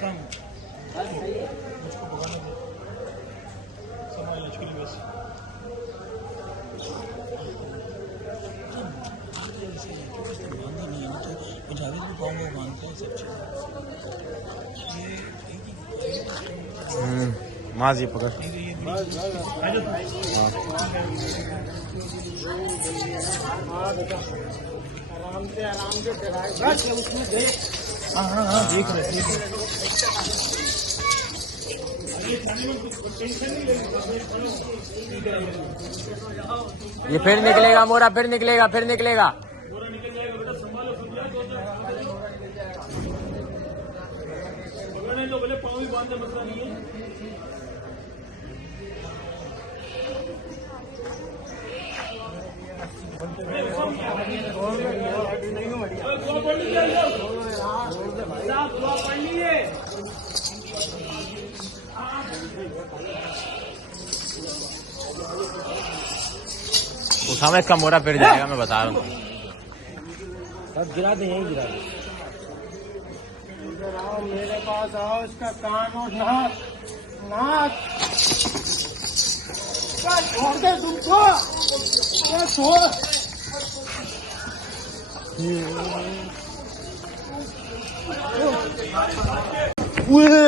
काम मुझको भगवान ने समाज लचकली बस बांधा नहीं है ना तो जावेद भी पाऊंगा मानता है सब चीज़ माँ जी पकड़ आराम से उसमें देख। हाँ देख रहे ये फिर निकलेगा मोरा, फिर निकलेगा, फिर निकलेगा। तो बोले पाँव भी बांधने मसला नहीं है। उठाओ, इसका मोरा फिर जाएगा, मैं बता रहा हूँ। सब गिरा दे, यहीं गिरा दे। आओ मेरे पास आओ, इसका कान और नाक नाक छोड़ दे तुमको, छोड़। उए!